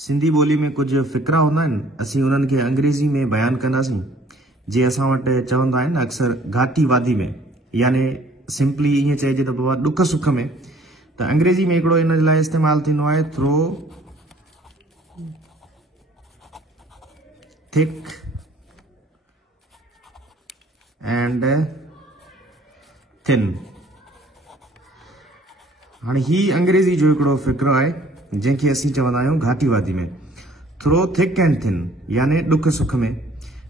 सिंधी बोली में कुछ फ़िक्रा होंदा आहिनि, असीं उन्हनि खे अंग्रेज़ी में बयानु कंदासीं। जे असां वटि चवंदा आहिनि न अक्सर घाटी वादी में, यानी सिंपली ईअं चइजे त बाबा ॾुख सुख में, त अंग्रेज़ी में हिकिड़ो इन जे लाइ इस्तेमालु थींदो आहे थ्रो थिक एंड थिन। हाणे ही अंग्रेज़ी जो हिकिड़ो फ़िक्रो आहे जंहिंखे असीं चवंदा आहियूं घाटीवादी में। थ्रो थिक एंड थिन यानी ॾुख सुख में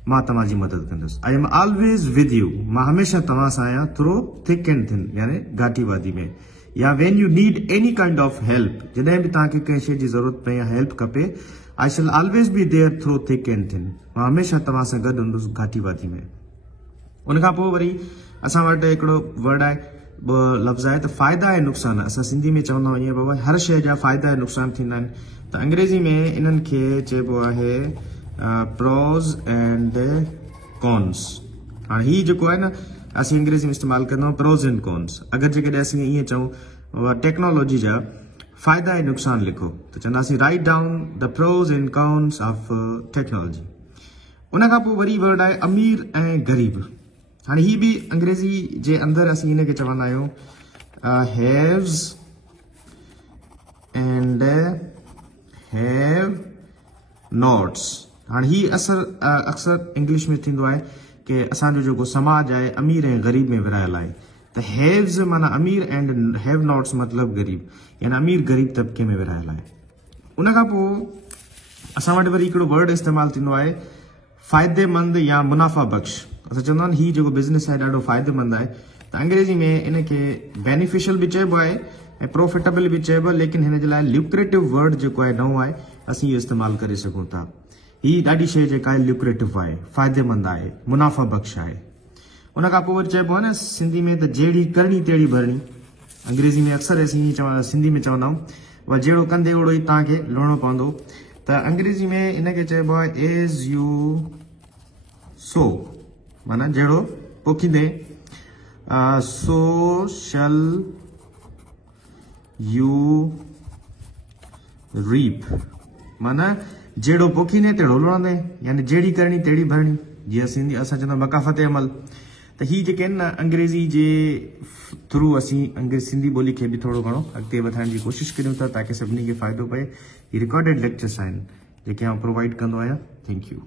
मां तव्हांजी मदद कंदुसि। I am always with you, मां हमेशा तव्हां सां आहियां। थ्रो थिक एंड थिन यानी घाटीवादी में। या when you need any kind of help, जॾहिं बि तव्हांखे कंहिं शइ जी ज़रूरत पए या हेल्प खपे, I shall always be there through thick and thin, मां हमेशा तव्हां सां गॾु हूंदुसि घाटीवादी में। उन खां पोइ वरी असां वटि हिकिड़ो वर्ड आहे, ॿ लफ़्ज़ आहे त फ़ाइदा ऐं नुक़सान। असां सिंधी में चवंदा आहियूं बाबा हर शइ जा फ़ाइदा ऐं नुक़सान थींदा आहिनि, त अंग्रेज़ी में इन्हनि खे चइबो आहे प्रोज एंड कॉन्स। हाणे हीउ जेको आहे न असीं अंग्रेज़ी में इस्तेमालु कंदा आहियूं प्रोज एंड कॉन्स। अगरि जेकॾहिं असीं ईअं चऊं टेक्नोलॉजी जा फ़ाइदा ऐं नुक़सान लिखो, त चवंदासीं write down the pros and cons of technology. उन खां पोइ वरी वर्ड आहे अमीर ऐं ग़रीब। हाणे ही बि अंग्रेज़ी जे अंदरि असीं हिन खे चवंदा आहियूं हैव्स एंड हैव नॉट्स। हाणे ही अक्सर इंग्लिश में थींदो आहे कि असांजो जेको समाज आहे अमीर ऐं ग़रीब में विरहायल आहे। त हैव्स माना अमीर एंड हैव नॉट्स मतिलबु ग़रीब, यानी अमीर ग़रीब तबिके में विरहायल आहे। उन खां पोइ असां वटि वरी हिकिड़ो वर्ड इस्तेमालु थींदो आहे फ़ाइदेमंद या मुनाफ़ा बख़्श। असां चवंदा आहिनि हीउ जेको बिज़नेस आहे ॾाढो फ़ाइदेमंद आहे, त अंग्रेज़ी में इन खे बेनिफिशियल बि चइबो आहे ऐं प्रोफिटेबल बि चइबो आहे, लेकिन हिन जे लाइ ल्यूक्रेटिव वर्ड जेको आहे नओं आहे, असीं इहो इस्तेमालु करे सघूं था। हीअ ॾाढी शइ जेका आहे ल्यूक्रेटिव आहे, फ़ाइदेमंद आहे, मुनाफ़ा बख़्श आहे। उन खां पोइ वरी चइबो आहे न सिंधी में त जहिड़ी करणी तहिड़ी भरणी। अंग्रेज़ी में अक्सर असीं सिंधी में चवंदा आहियूं उहा जहिड़ो कंदे ओड़ो ई तव्हांखे लहिणो पवंदो। त अंग्रेज़ी में इन खे चइबो आहे एज़ यू सो, माना जहिड़ो पोखींदे, सो शल यू रीप, माना जहिड़ो पोखींदे तहिड़ो लहंदे, यानी जहिड़ी करणी तहिड़ी भरणी। जीअं सिंधी असां चवंदा आहियूं मकाफ़त अमल। त ही जेके आहिनि न अंग्रेज़ी जे थ्रू असीं सिंधी ॿोली खे बि थोरो घणो अॻिते वधाइण जी कोशिशि करियूं था ताकी सभिनी खे फ़ाइदो पए। ही रिकॉर्डेड लेक्चर्स आहिनि जेके आउं प्रोवाइड कंदो आहियां। Thank you.